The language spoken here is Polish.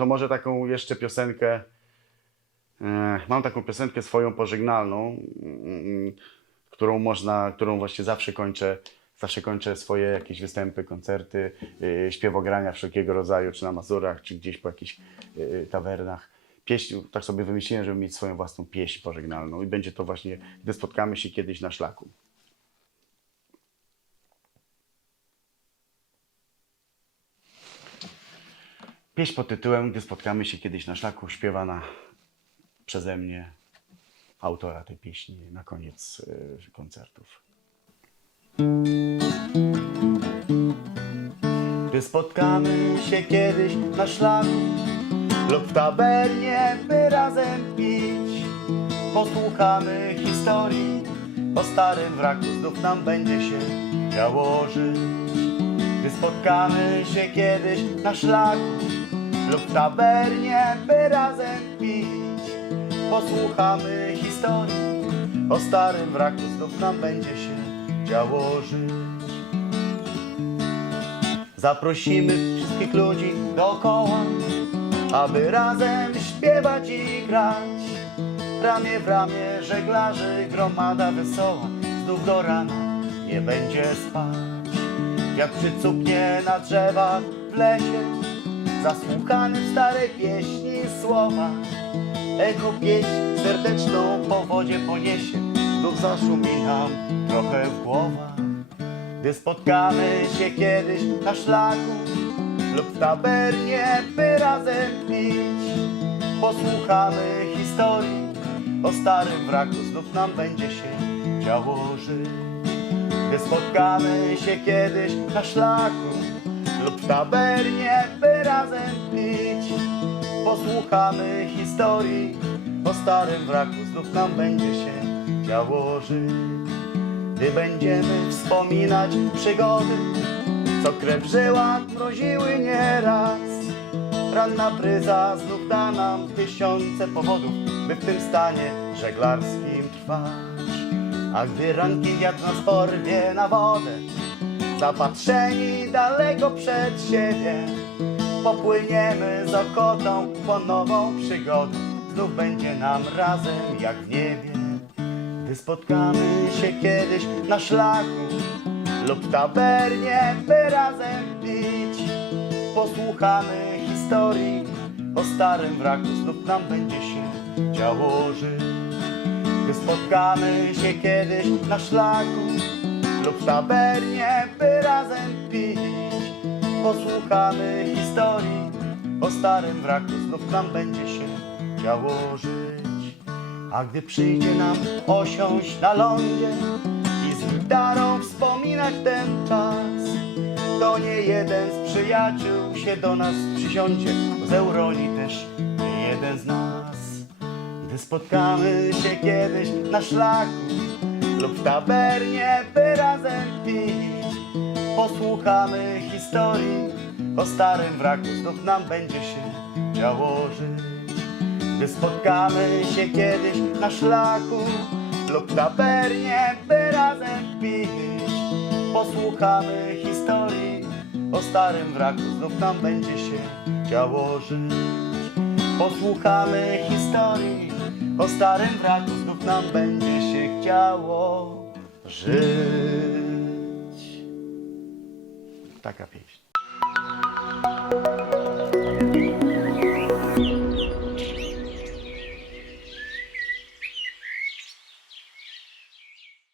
to może taką jeszcze piosenkę. E, mam taką piosenkę swoją pożegnalną, mm, którą można, którą właśnie zawsze kończę. Zawsze kończę swoje jakieś występy, koncerty, yy, śpiewogrania wszelkiego rodzaju, czy na Mazurach, czy gdzieś po jakichś yy, tawernach. Pieśń, tak sobie wymyśliłem, żeby mieć swoją własną pieśń pożegnalną i będzie to właśnie, gdy spotkamy się kiedyś na szlaku. Pieśń pod tytułem Gdy spotkamy się kiedyś na szlaku, śpiewana przeze mnie, autora tej pieśni, na koniec yy, koncertów. Gdy spotkamy się kiedyś na szlaku lub w tabernie, by razem pić, posłuchamy historii o starym wraku, znów nam będzie się działo żyć. Spotkamy się kiedyś na szlaku lub w tabernie, by razem pić, posłuchamy historii o starym wraku, znów nam będzie się działo żyć. Zaprosimy wszystkich ludzi dookoła, aby razem śpiewać i grać. Ramię w ramię żeglarzy, gromada wesoła, znów do rana nie będzie spać. Jak przycupnie na drzewach w lesie, zasłuchany w starej pieśni słowa. Echo pieśń serdeczną po wodzie poniesie, znów zaszumi nam trochę w głowach. Gdy spotkamy się kiedyś na szlaku lub w tabernie, by razem pić, posłuchamy historii o starym wraku, znów nam będzie się działo żyć. Gdy spotkamy się kiedyś na szlaku lub w tabernie, by razem pić, posłuchamy historii o starym wraku, znów nam będzie się działo żyć. Gdy będziemy wspominać przygody, co krew w żyłach mroziły nieraz. Ranna bryza znów da nam tysiące powodów, by w tym stanie żeglarskim trwać. A gdy ranki wiatr nas porwie na wodę, zapatrzeni daleko przed siebie, popłyniemy z okotą po nową przygodę. Znów będzie nam razem jak w niebie. Gdy spotkamy się kiedyś na szlaku lub tabernie, by razem pić, posłuchamy historii o starym wraku, znów nam będzie się działo żyć. Spotkamy się kiedyś na szlaku lub w tabernie, by razem pić, posłuchamy historii o starym wraku, znów nam będzie się działo żyć. A gdy przyjdzie nam osiąść na lądzie i z gitarą wspominać ten czas, to nie jeden z przyjaciół się do nas przysiądzie, z Euroli też nie jeden z nas. Spotkamy się kiedyś na szlaku lub w tabernie, by razem pić, posłuchamy historii o starym wraku, znów nam będzie się działo żyć. Gdy spotkamy się kiedyś na szlaku lub w tabernie, by razem pić, posłuchamy historii o starym wraku, znów nam będzie się działo żyć. Posłuchamy historii o starym wraku, znów nam będzie się chciało żyć. Taka pieśń.